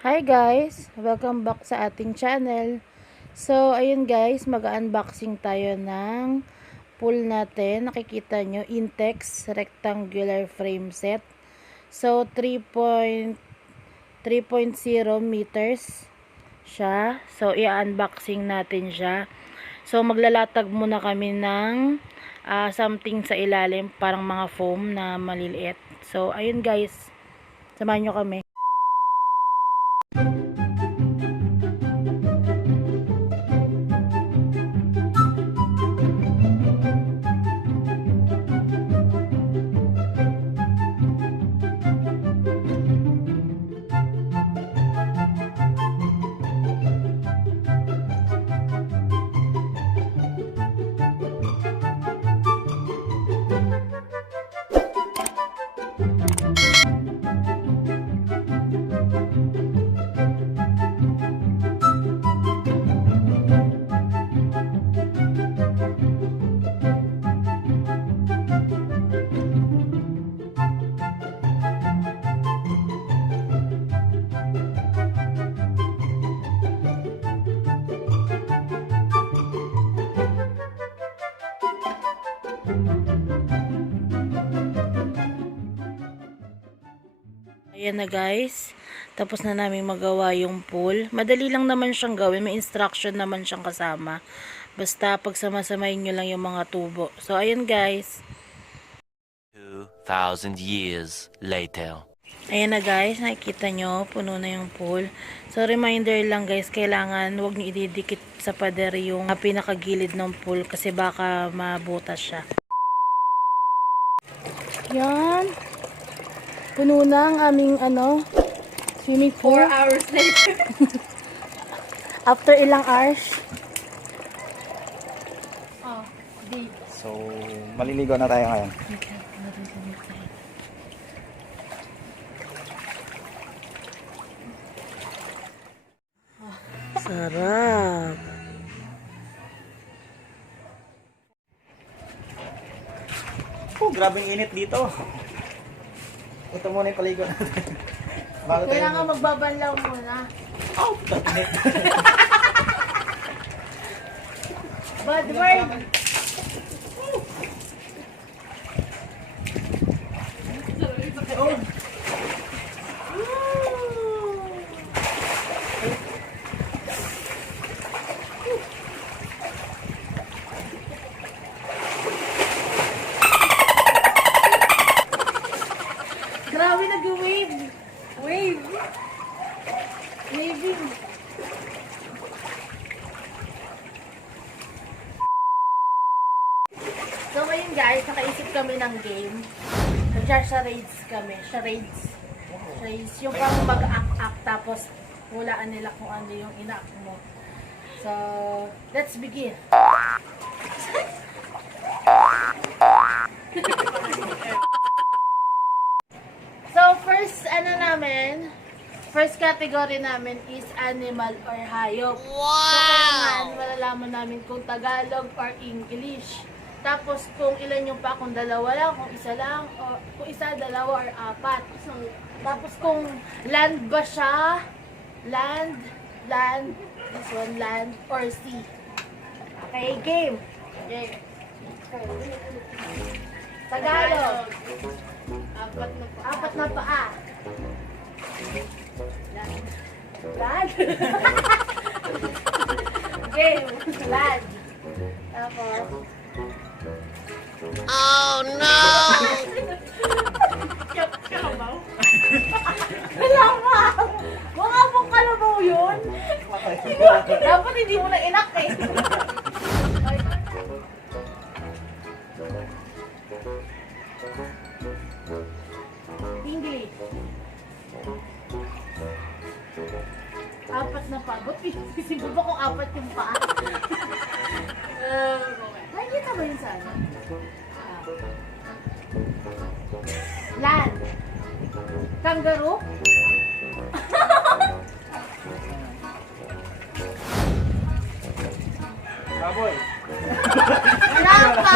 Hi guys! Welcome back sa ating channel. So, ayun guys, mag-unboxing tayo ng pool natin. Nakikita nyo, INTEX rectangular frame set. So, 3.0 meters siya. So, i-unboxing natin siya. So, maglalatag muna kami ng something sa ilalim, parang mga foam na maliliit. So, ayun guys, samahan nyo kami. Ayan na guys, tapos na namin magawa yung pool. Madali lang naman siyang gawin, may instruction naman siyang kasama. Basta pagsama-samahin nyo lang yung mga tubo. So ayan guys. 2,000 years later. Ayan na guys, nakikita nyo, puno na yung pool. So reminder lang guys, kailangan huwag nyo ididikit sa pader yung pinakagilid ng pool kasi baka mabutas siya. Yan. Puno na ang aming swimming pool. 4 hours later. After ilang hours. Oh, di. So, maliligo na tayo ngayon. Okay, narinig tayo. Sarap. Oh, grabing init dito. Ito muna yung paligo natin. Bago tayo Kailangan magbabanlaw muna. Oh, init. Bad word. Grabe nag-wave. Wave. Waving. So ngayon guys, nakaisip kami ng game. Nag-charades kami. Charades. Charades. Yung pang mag-act-act tapos hulaan nila kung ano yung ina-act mo. So, let's begin. So, first category namin is animal or hayop. Wow! So, kailangan malalaman namin kung Tagalog or English. Tapos, kung ilan yung pa, kung dalawa lang, kung isa lang, o kung isa, dalawa, or apat. So, tapos, kung land ba siya, land, this one, land, or sea. Okay, game. Okay. Tagalog. Apat na paa. Land. Game. Land. Tapos. Oh no! Kalabaw? Kalabaw! Mga pong kalabaw yun? Dapat hindi mo na inak eh. English. Apat na pa. Ba't isip ba kung apat yung paa? Nakikita ba yun sa ano? Land. Kangaroo? Baboy. Wala pa!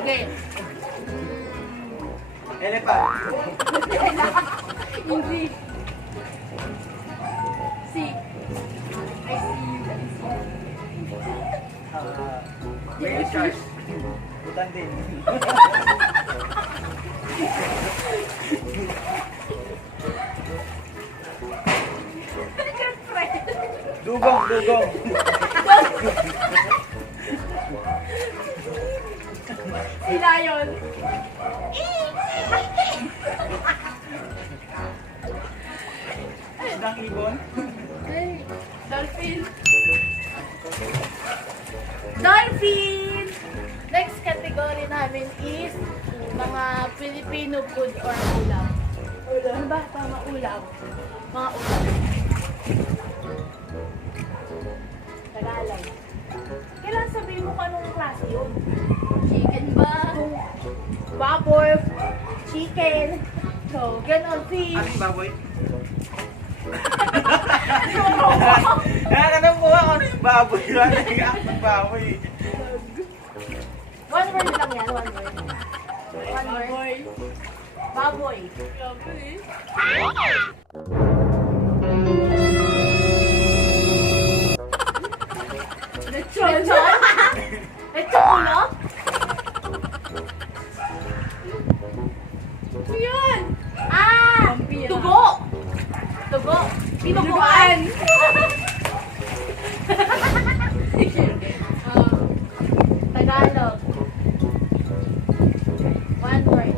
Okay. Elephant. English. Si. I Whale shark. Butan din. Dugong, dugong. Si lion. Isdang ibon. Ay, dolphin. Dolphin! Next category namin is mga Filipino food or ulam. Ano ba? Tama, ulam. Mga ulam. Tagalog. Kailangan sabihin mo kung anong klase yun. Chicken ba? Baboy, chicken. So, ganon, fish. Anong baboy? Alam mo ako ano yung baboy. Ano yung baboy? One word lang yan, one word. One word. Boy. Baboy. Lechon. Lechon? Lechon ulo? Yun. Ah! Vampira. Tugo! Tugo! Tinuguan! Tagalog. One word.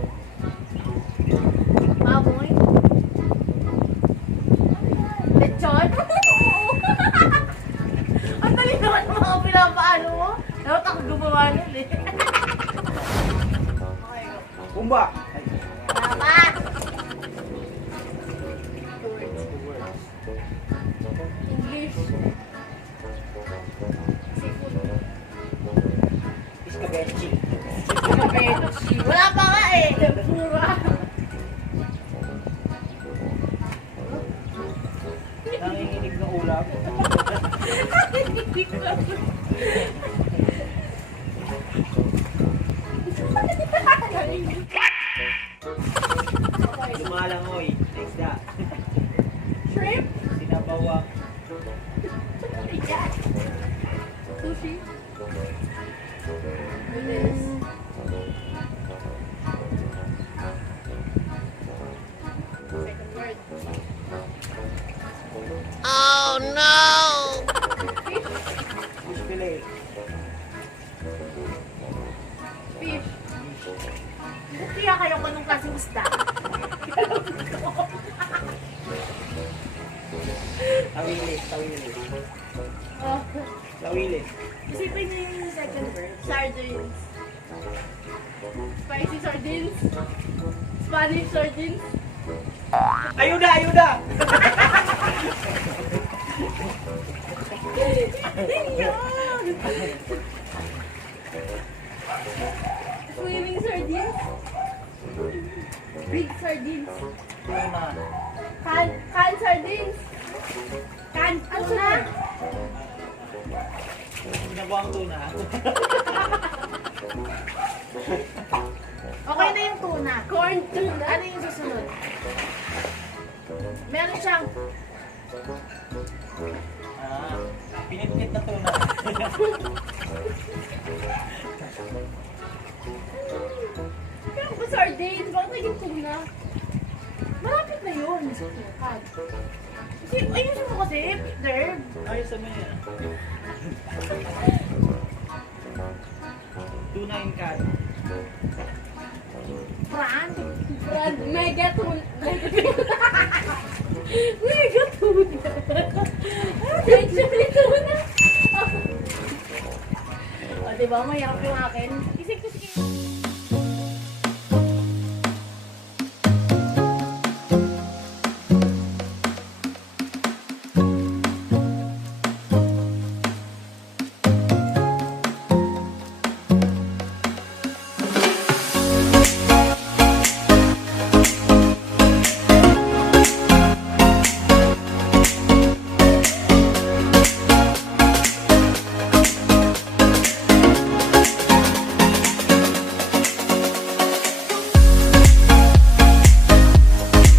Baboy. Lechon? Ang dali naman ng mga pinapaano mo. Dapat ako gumawa nun eh. Kumba. Tama! English. Seafood. Iskabechi. Kapechi. Wala pa nga eh. Tempura. Nanginginig ng ulap. Lumalangoy. Isda. Shrimp. Sinabawang. Sushi. Yes. Second word. Oh no! Fish fillet. Fish. Kaya kayo kung anong klaseng isda. Tawili. Tawili. Oh. Tawili. Isipin niyo yung second word. Sardines. Spicy sardines. Spanish sardines. Ayuda! Ayuda! Swimming sardines. Big sardines. Tuna. Can sardines. Can tuna. Sinabawang tuna. Okay na yung tuna. Corn tuna. Ano yung susunod? Meron siyang Pinitpit na tuna. Kaya ba sardines? Bakit naging tuna? malapit na yun. Kasi, ayusin mo kasi, Derb. Ayos sa mga yan. Tuna in can. Brand. Brand mega tuna. Mega tuna. Actually tuna. O, diba? Mayroon yung akin.